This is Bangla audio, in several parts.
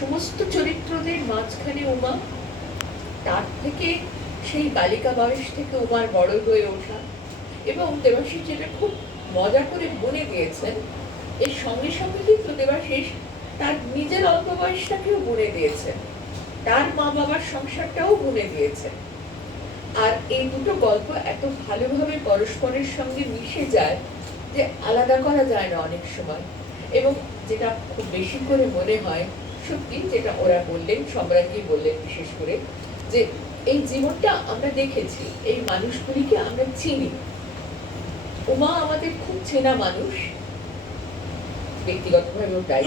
সমস্ত চরিত্রদের মাঝখানে উমা, তার থেকে সেই বালিকা বয়স থেকে উমার বড় হয়ে ওঠা এবং দেবাশিস যেটা খুব মজা করে বলে দিয়েছেন, এর সঙ্গে সঙ্গে কিন্তু দেবাশিস তার নিজের অল্প বয়সটাকেও গুনে দিয়েছেন। তার মা বাবার সংসারটাও গুনে দিয়েছেন। আর এই দুটো গল্প এত ভালোভাবে পরস্পরের সঙ্গে মিশে যায় যে আলাদা করা যায় না অনেক সময়। এবং যেটা খুব বেশি করে মনে হয় সত্যি যেটা ওরা বললেন, সম্রাজ্ঞী বললেন বিশেষ করে, যে এই জীবনটা আমরা দেখেছি, এই মানুষগুলিকে আমরা চিনি। উমা আমাদের খুব চেনা মানুষ ব্যক্তিগতভাবেও তাই।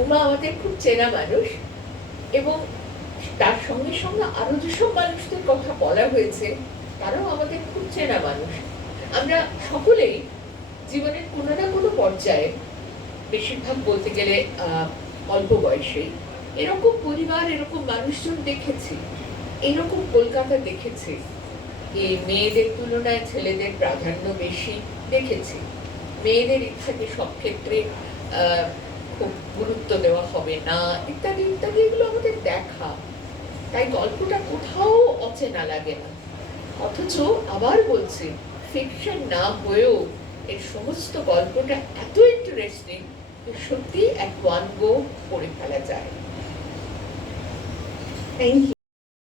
উমা আমাদের খুব চেনা মানুষ এবং তার সঙ্গে সঙ্গে আরও যেসব মানুষদের কথা বলা হয়েছে, তারাও আমাদের খুব চেনা মানুষ। আমরা সকলেই জীবনের কোনো না কোনো পর্যায়ে বেশিরভাগ বলতে গেলে অল্প বয়সে এরকম পরিবার, এরকম মানুষজন দেখেছি। এরকম কলকাতা দেখেছি। এই মেয়েদের তুলনায় ছেলেদের প্রাধান্য বেশি দেখেছি। মেয়েদের ইচ্ছাকে সব ক্ষেত্রে খুব গুরুত্ব দেওয়া হবে না, ইত্যাদি ইত্যাদি, এগুলো আমাদের দেখা। তাই গল্পটা কোথাও অচেনা লাগে না। অথচ আবার বলছি ফিকশন না হয়েও এর সমস্ত গল্পটা এত ইন্টারেস্টিং সত্যি এক ওয়ান গো পড়ে ফেলা যায়। Thank you